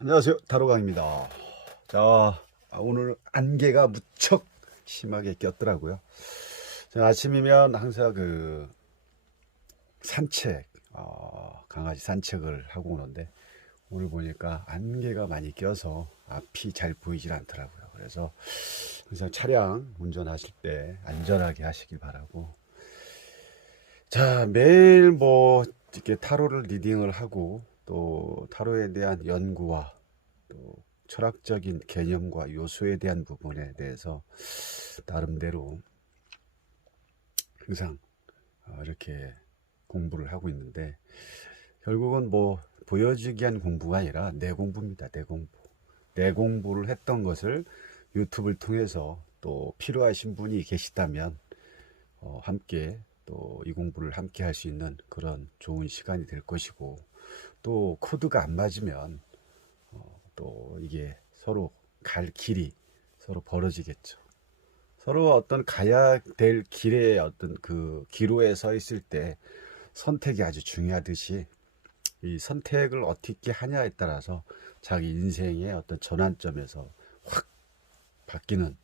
안녕하세요, 다로강입니다. 자, 오늘 안개가 무척 심하게 꼈더라고요. 제가 아침이면 항상 산책, 강아지 산책을 하고 오는데 오늘 보니까 안개가 많이 껴서 앞이 잘 보이질 않더라고요. 그래서 항상 차량 운전하실 때 안전하게 하시길 바라고. 자, 매일 뭐 이렇게 타로를 리딩을 하고 또 타로에 대한 연구와 또 철학적인 개념과 요소에 대한 부분에 대해서 나름대로 항상 이렇게 공부를 하고 있는데, 결국은 뭐 보여지기 위한 공부가 아니라 내 공부입니다. 내 공부. 내 공부를 했던 것을 유튜브를 통해서 또 필요하신 분이 계시다면 함께 또 이 공부를 함께 할 수 있는 그런 좋은 시간이 될 것이고, 또 코드가 안 맞으면 또 이게 서로 갈 길이 서로 벌어지겠죠. 서로 어떤 가야 될 길의 어떤 그 기로에 서 있을 때 선택이 아주 중요하듯이, 이 선택을 어떻게 하냐에 따라서 자기 인생의 어떤 전환점에서 확 바뀌는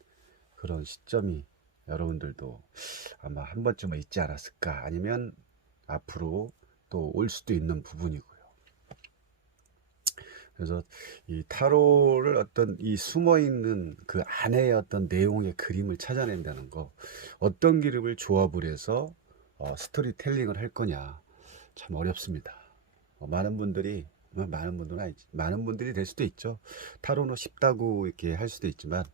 그런 시점이 여러분들도 아마 한 번쯤은 있지 않았을까, 아니면 앞으로 또 올 수도 있는 부분이고요. 그래서 이 타로를 어떤 이 숨어 있는 그 안에 어떤 내용의 그림을 찾아낸다는 거, 어떤 그림을 조합을 해서 스토리텔링을 할 거냐, 참 어렵습니다. 많은 분들이, 많은 분들은 아니지, 많은 분들이 될 수도 있죠. 타로는 쉽다고 이렇게 할 수도 있지만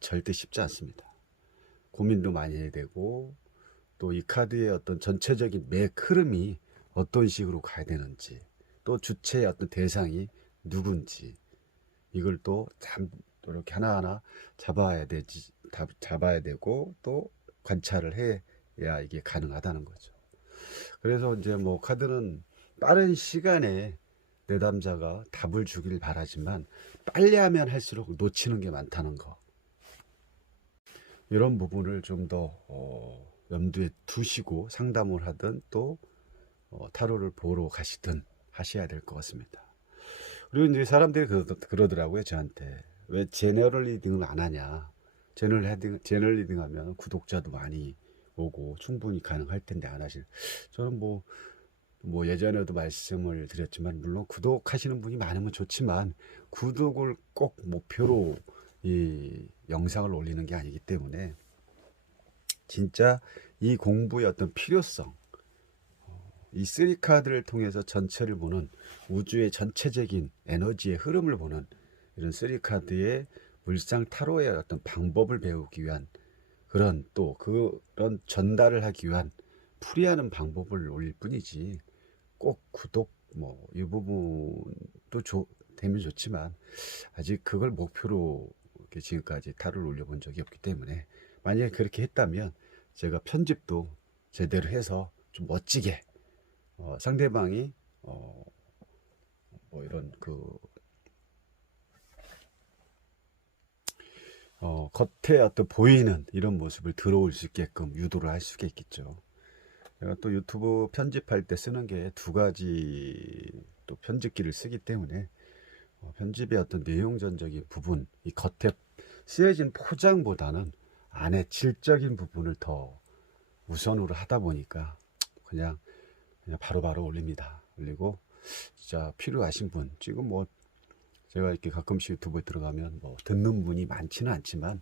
절대 쉽지 않습니다. 고민도 많이 해야 되고, 또 이 카드의 어떤 전체적인 맥 흐름이 어떤 식으로 가야 되는지, 또 주체의 어떤 대상이 누군지, 이걸 또 이렇게 하나하나 잡아야 되고, 또 관찰을 해야 이게 가능하다는 거죠. 그래서 이제 뭐 카드는 빠른 시간에 내담자가 답을 주길 바라지만, 빨리 하면 할수록 놓치는 게 많다는 거, 이런 부분을 좀 더 염두에 두시고 상담을 하든 또 타로를 보러 가시든 하셔야 될 것 같습니다. 그리고 이제 사람들이 그러더라고요, 저한테. 왜 제너럴 리딩을 안 하냐. 제너럴 리딩 하면 구독자도 많이 오고 충분히 가능할 텐데 안 하실. 저는 뭐 예전에도 말씀을 드렸지만, 물론 구독하시는 분이 많으면 좋지만 구독을 꼭 목표로 이 영상을 올리는 게 아니기 때문에, 진짜 이 공부의 어떤 필요성, 이 쓰리 카드를 통해서 전체를 보는, 우주의 전체적인 에너지의 흐름을 보는 이런 쓰리 카드의 물상 타로의 어떤 방법을 배우기 위한, 그런 전달을 하기 위한 풀이하는 방법을 올릴 뿐이지, 꼭 구독 뭐 이 부분도 되면 좋지만, 아직 그걸 목표로 이렇게 지금까지 타로를 올려본 적이 없기 때문에, 만약에 그렇게 했다면 제가 편집도 제대로 해서 좀 멋지게, 상대방이 뭐 이런 겉에 어떤 보이는 이런 모습을 들어올 수 있게끔 유도를 할 수가 있겠죠. 제가 또 유튜브 편집할 때 쓰는 게 두 가지 또 편집기를 쓰기 때문에, 편집의 어떤 내용전적인 부분, 이 겉에 쓰여진 포장보다는 안에 질적인 부분을 더 우선으로 하다 보니까 그냥 바로바로 올립니다. 올리고 진짜 필요하신 분, 지금 뭐 제가 이렇게 가끔씩 유튜브에 들어가면 뭐 듣는 분이 많지는 않지만,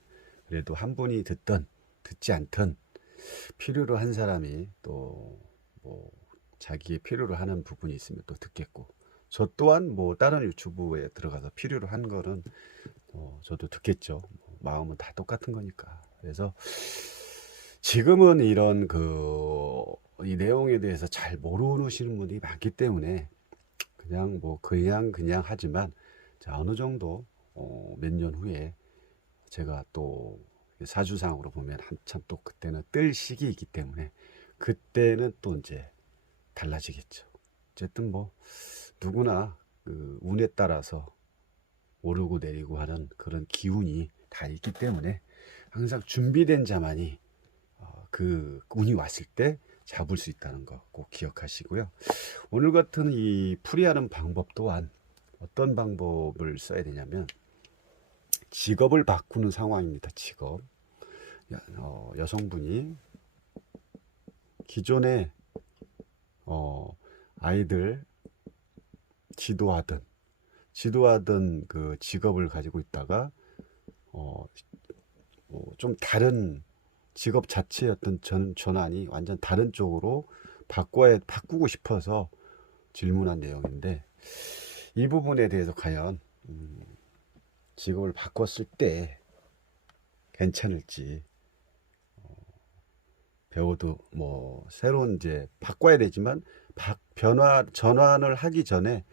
그래도 한 분이 듣든 듣지 않든 필요로 한 사람이 또 뭐 자기의 필요로 하는 부분이 있으면 또 듣겠고, 저 또한 뭐 다른 유튜브에 들어가서 필요로 한 거는 저도 듣겠죠. 뭐 마음은 다 똑같은 거니까. 그래서 지금은 이런 이 내용에 대해서 잘 모르시는 분들이 많기 때문에 그냥 하지만, 자, 어느 정도 몇 년 후에 제가 또 사주상으로 보면 한참 또 그때는 뜰 시기이기 때문에, 그때는 또 이제 달라지겠죠. 어쨌든 뭐 누구나 그 운에 따라서 오르고 내리고 하는 그런 기운이 다 있기 때문에, 항상 준비된 자만이 그 운이 왔을 때 잡을 수 있다는 거 꼭 기억하시고요. 오늘 같은 이 풀이하는 방법 또한 어떤 방법을 써야 되냐면 직업을 바꾸는 상황입니다. 직업. 여성분이 기존에 아이들 지도하던 그 직업을 가지고 있다가 좀 다른 직업 자체의 어떤 전환이 완전 다른 쪽으로 바꾸고 싶어서 질문한 내용인데, 이 부분에 대해서 과연 직업을 바꿨을 때 괜찮을지, 배워도 뭐 새로운 이제 바꿔야 되지만 전환을 하기 전에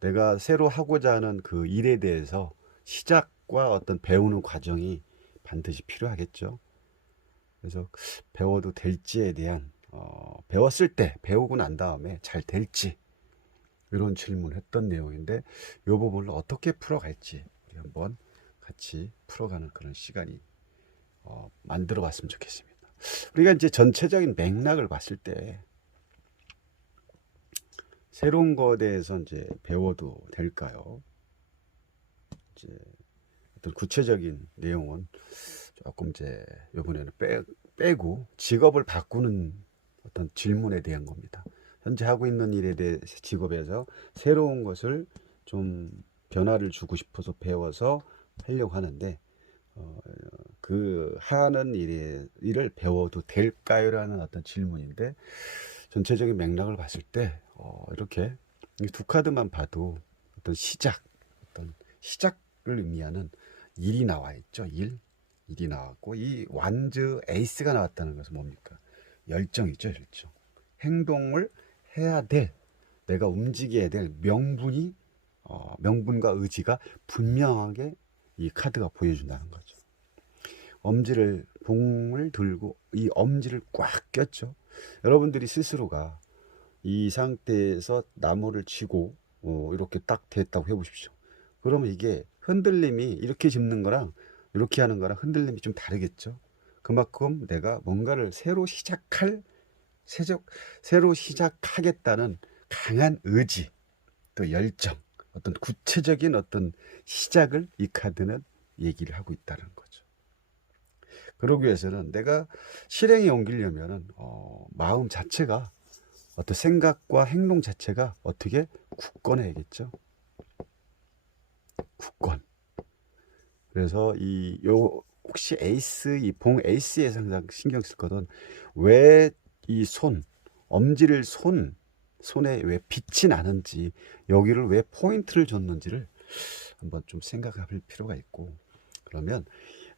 내가 새로 하고자 하는 그 일에 대해서 시작과 어떤 배우는 과정이 반드시 필요하겠죠. 그래서 배워도 될지에 대한 배웠을 때 배우고 난 다음에 잘 될지 이런 질문을 했던 내용인데, 이 부분을 어떻게 풀어갈지 우리 한번 같이 풀어가는 그런 시간이 만들어 봤으면 좋겠습니다. 우리가 이제 전체적인 맥락을 봤을 때 새로운 거에 대해서 이제 배워도 될까요? 이제 어떤 구체적인 내용은 조금 이제 이번에는 빼고 직업을 바꾸는 어떤 질문에 대한 겁니다. 현재 하고 있는 일에 대해 직업에서 새로운 것을 좀 변화를 주고 싶어서 배워서 하려고 하는데, 그 하는 일을 배워도 될까요? 라는 어떤 질문인데, 전체적인 맥락을 봤을 때 이렇게 이 두 카드만 봐도 어떤 시작을 의미하는 일이 나와 있죠. 일이 나왔고, 이 완즈 에이스가 나왔다는 것은 뭡니까? 열정이죠. 열정. 행동을 해야 될, 내가 움직여야 될 명분과 의지가 분명하게 이 카드가 보여준다는 거죠. 봉을 들고 이 엄지를 꽉 꼈죠. 여러분들이 스스로가 이 상태에서 나무를 쥐고 이렇게 딱 됐다고 해보십시오. 그러면 이게 흔들림이 이렇게 짚는 거랑 이렇게 하는 거랑 흔들림이 좀 다르겠죠. 그만큼 내가 뭔가를 새로 시작하겠다는 강한 의지, 또 열정, 어떤 구체적인 어떤 시작을 이 카드는 얘기를 하고 있다는 거죠. 그러기 위해서는 내가 실행에 옮기려면 마음 자체가, 어떤 생각과 행동 자체가 어떻게 굳건해야겠죠. 굳건. 그래서 혹시 이 봉 에이스에 항상 신경 쓸 거든, 왜 이 엄지를 손에 왜 빛이 나는지, 여기를 왜 포인트를 줬는지를 한번 좀 생각할 필요가 있고, 그러면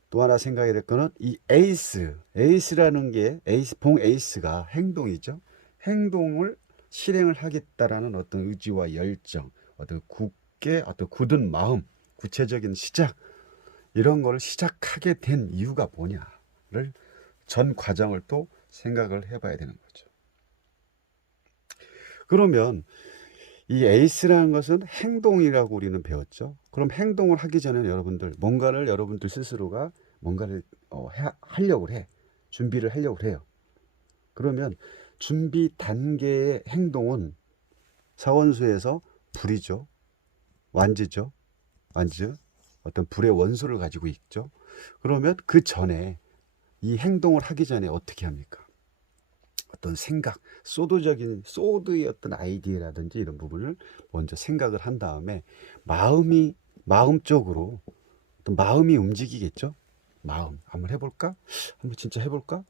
또 하나 생각해야 될 거는 이 에이스라는 게 봉 에이스가 행동이죠. 행동을 실행을 하겠다라는 어떤 의지와 열정, 어떤 굳은 마음, 구체적인 시작, 이런 거를 시작하게 된 이유가 뭐냐를 전 과정을 또 생각을 해봐야 되는 거죠. 그러면 이 에이스라는 것은 행동이라고 우리는 배웠죠. 그럼 행동을 하기 전에 여러분들 스스로가 뭔가를 하려고 해. 준비를 하려고 해요. 그러면 준비 단계의 행동은 사원수에서 불이죠. 완즈, 어떤 불의 원소를 가지고 있죠. 그러면 그 전에, 이 행동을 하기 전에 어떻게 합니까? 어떤 생각, 소드의 어떤 아이디어라든지 이런 부분을 먼저 생각을 한 다음에 마음적으로 어떤 마음이 움직이겠죠. 한번 해볼까? 한번 진짜 해볼까?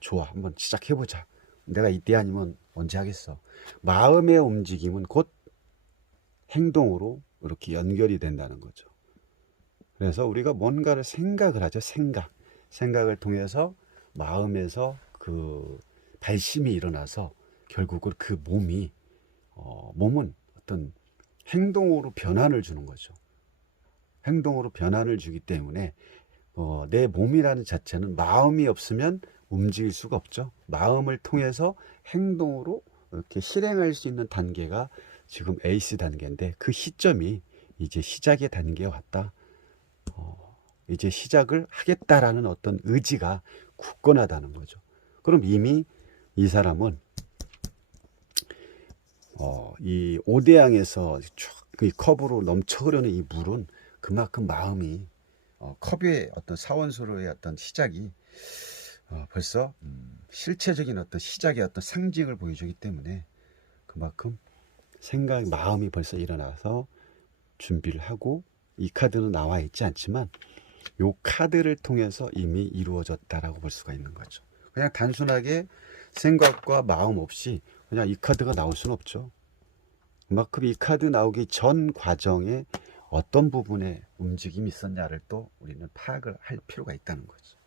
좋아, 한번 시작해보자. 내가 이때 아니면 언제 하겠어. 마음의 움직임은 곧 행동으로 이렇게 연결이 된다는 거죠. 그래서 우리가 뭔가를 생각을 하죠. 생각을 통해서 마음에서 그 발심이 일어나서 결국은 그 몸은 어떤 행동으로 변환을 주는 거죠. 행동으로 변환을 주기 때문에 내 몸이라는 자체는 마음이 없으면 움직일 수가 없죠. 마음을 통해서 행동으로 이렇게 실행할 수 있는 단계가 지금 에이스 단계인데, 그 시점이 이제 시작의 단계에 왔다. 이제 시작을 하겠다라는 어떤 의지가 굳건하다는 거죠. 그럼 이미 이 사람은 이 오대양에서 쭉 이 컵으로 넘쳐 흐르는 이 물은 그만큼 마음이 컵의 어떤 사원소로의 어떤 시작이 벌써 실체적인 어떤 시작의 어떤 상징을 보여주기 때문에 그만큼 마음이 벌써 일어나서 준비를 하고 이 카드는 나와 있지 않지만 요 카드를 통해서 이미 이루어졌다라고 볼 수가 있는 거죠. 그냥 단순하게 생각과 마음 없이 그냥 이 카드가 나올 수는 없죠. 그만큼 이 카드 나오기 전 과정에 어떤 부분에 움직임이 있었냐를 또 우리는 파악을 할 필요가 있다는 거죠.